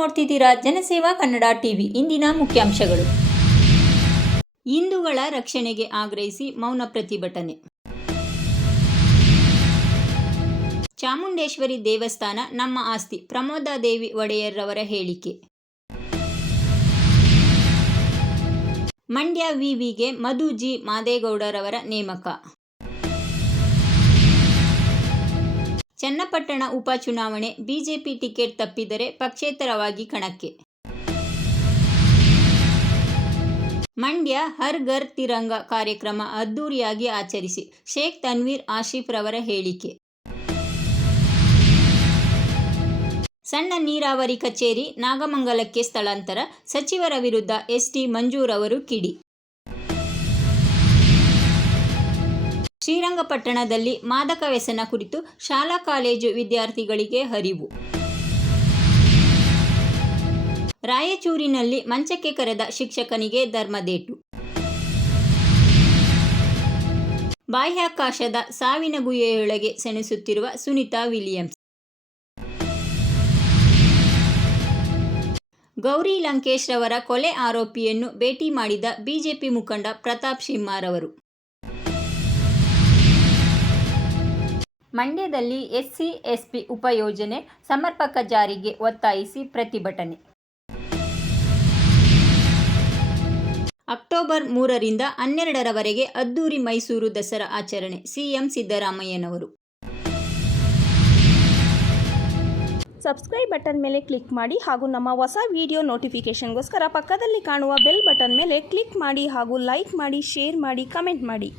ನೋಡ್ತಿದ್ದೀರಾ ಜನಸೇವಾ ಕನ್ನಡ ಟಿವಿ. ಇಂದಿನ ಮುಖ್ಯಾಂಶಗಳು. ಹಿಂದೂಗಳ ರಕ್ಷಣೆಗೆ ಆಗ್ರಹಿಸಿ ಮೌನ ಪ್ರತಿಭಟನೆ. ಚಾಮುಂಡೇಶ್ವರಿ ದೇವಸ್ಥಾನ ನಮ್ಮ ಆಸ್ತಿ, ಪ್ರಮೋದಾದೇವಿ ಒಡೆಯರ್ ರವರ ಹೇಳಿಕೆ. ಮಂಡ್ಯ ವಿವಿಗೆ ಮಧು ಜಿ ಮಾದೇಗೌಡರವರ ನೇಮಕ. ಚನ್ನಪಟ್ಟಣ ಉಪಚುನಾವಣೆ, ಬಿಜೆಪಿ ಟಿಕೆಟ್ ತಪ್ಪಿದರೆ ಪಕ್ಷೇತರವಾಗಿ ಕಣಕ್ಕೆ. ಮಂಡ್ಯ ಹರ್ ಘರ್ ತಿರಂಗ ಕಾರ್ಯಕ್ರಮ ಅದ್ದೂರಿಯಾಗಿ ಆಚರಿಸಿ, ಶೇಖ್ ತನ್ವೀರ್ ಆಸಿಫ್ ರವರ ಹೇಳಿಕೆ. ಸಣ್ಣ ನೀರಾವರಿ ಕಚೇರಿ ನಾಗಮಂಗಲಕ್ಕೆ ಸ್ಥಳಾಂತರ, ಸಚಿವರ ವಿರುದ್ಧ ಎಸ್ಟಿ ಮಂಜೂರವರು ಕಿಡಿ. ಶ್ರೀರಂಗಪಟ್ಟಣದಲ್ಲಿ ಮಾದಕ ವ್ಯಸನ ಕುರಿತು ಶಾಲಾ ಕಾಲೇಜು ವಿದ್ಯಾರ್ಥಿಗಳಿಗೆ ಅರಿವು. ರಾಯಚೂರಿನಲ್ಲಿ ಮಂಚಕ್ಕೆ ಕರೆದ ಶಿಕ್ಷಕನಿಗೆ ಧರ್ಮದೇಟು. ಬಾಹ್ಯಾಕಾಶದ ಸಾವಿನ ಗುಹೆಯೊಳಗೆ ಸೆಣಸುತ್ತಿರುವ ಸುನಿತಾ ವಿಲಿಯಮ್ಸ್. ಗೌರಿ ಲಂಕೇಶ್ ರವರ ಕೊಲೆ ಆರೋಪಿಯನ್ನು ಭೇಟಿ ಮಾಡಿದ ಬಿಜೆಪಿ ಮುಖಂಡ ಪ್ರತಾಪ್ ಸಿಂಹರವರು. ಮಂಡ್ಯದಲ್ಲಿ ಎಸ್ಸಿ ಎಸ್ಟಿ ಉಪಯೋಜನೆ ಸಮರ್ಪಕ ಜಾರಿಗೆ ಒತ್ತಾಯಿಸಿ ಪ್ರತಿಭಟನೆ. ಅಕ್ಟೋಬರ್ 3ರಿಂದ 12ರವರೆಗೆ ಅದ್ದೂರಿ ಮೈಸೂರು ದಸರಾ ಆಚರಣೆ, ಸಿಎಂ ಸಿದ್ದರಾಮಯ್ಯನವರು. ಸಬ್ಸ್ಕ್ರೈಬ್ ಬಟನ್ ಮೇಲೆ ಕ್ಲಿಕ್ ಮಾಡಿ ಹಾಗೂ ನಮ್ಮ ಹೊಸ ವಿಡಿಯೋ ನೋಟಿಫಿಕೇಷನ್ಗೋಸ್ಕರ ಪಕ್ಕದಲ್ಲಿ ಕಾಣುವ ಬೆಲ್ ಬಟನ್ ಮೇಲೆ ಕ್ಲಿಕ್ ಮಾಡಿ ಹಾಗೂ ಲೈಕ್ ಮಾಡಿ, ಶೇರ್ ಮಾಡಿ, ಕಮೆಂಟ್ ಮಾಡಿ.